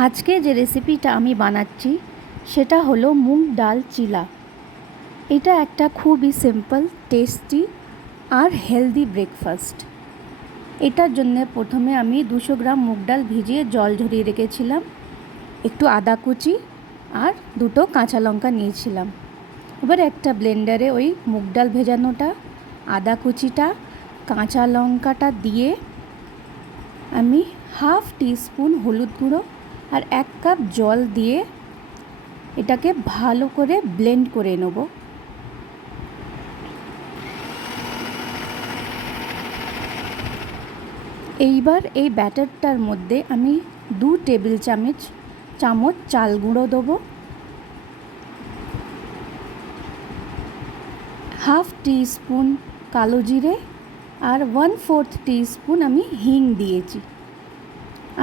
আজকে যে রেসিপিটা আমি বানাচ্ছি সেটা হলো মুগ ডাল চিলা। এটা একটা খুবই সিম্পল, টেস্টি আর হেলদি ব্রেকফাস্ট। এটার জন্য প্রথমে আমি 200 গ্রাম মুগ ডাল ভিজিয়ে জল ঝরিয়ে রেখেছিলাম, একটু আদা কুচি আর 2টো কাঁচা লঙ্কা নিয়েছিলাম। এবার একটা ব্লেন্ডারে ওই মুগ ডাল ভেজানোটা, আদা কুচিটা, কাঁচা লঙ্কাটা দিয়ে আমি হাফ টিস্পুন হলুদ গুঁড়ো আর 1 কাপ জল দিয়ে এটাকে ভালো করে ব্লেন্ড করে নেব। এইবার এই ব্যাটারটার মধ্যে আমি 2 টেবিল চামচ চাল গুঁড়ো দেবো, হাফ টিস্পুন কালো জিরে আর 1/4 টিস্পুন আমি হিং দিয়েছি।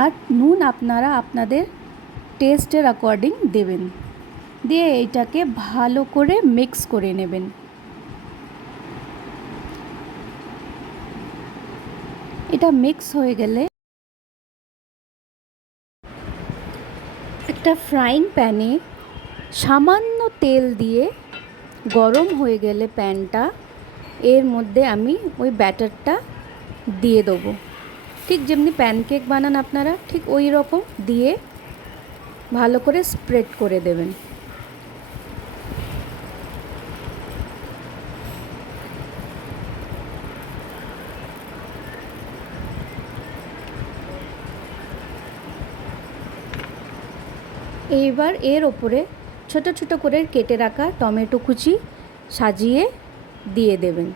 আর নুন আপনারা আপনাদের টেস্টের অ্যাকর্ডিং দেবেন। দিয়ে এইটাকে ভালো করে মিক্স করে নেবেন। এটা মিক্স হয়ে গেলে একটা ফ্রাইং প্যানে সামান্য তেল দিয়ে গরম হয়ে গেলে প্যানটা, এর মধ্যে আমি ওই ব্যাটারটা দিয়ে দেবো। ঠিক যেমনি প্যানকেক বানান আপনারা, ঠিক ওই রকম দিয়ে ভালো করে স্প্রেড করে দেবেন। এইবার এর ওপরে ছোট ছোট করে কেটে রাখা টমেটো কুচি সাজিয়ে দিয়ে দেবেন।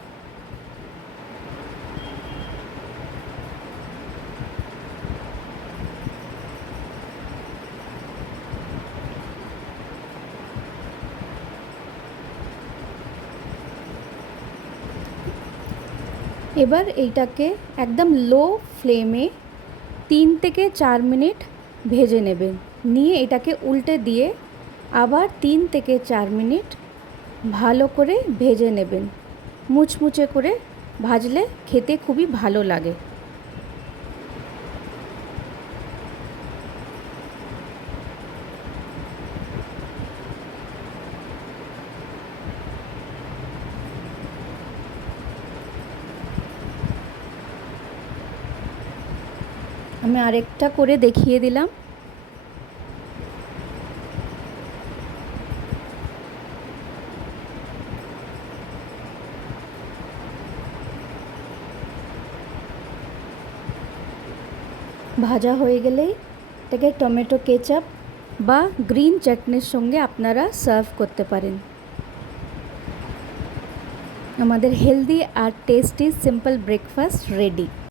এবার এইটাকে একদম লো ফ্লেমে 3 থেকে 4 মিনিট ভেজে নেবেন। নিয়ে এটাকে উল্টে দিয়ে আবার 3 থেকে 4 মিনিট ভালো করে ভেজে নেবেন। মুচমুচে করে ভাজলে খেতে খুবই ভালো লাগে। আমি আরেকটা করে দেখিয়ে দিলাম। ভাজা হয়ে গেলেই এটাকে টমেটো কেচাপ বা গ্রিন চাটনির সঙ্গে আপনারা সার্ভ করতে পারেন। আমাদের হেলদি আর টেস্টি সিম্পল ব্রেকফাস্ট রেডি।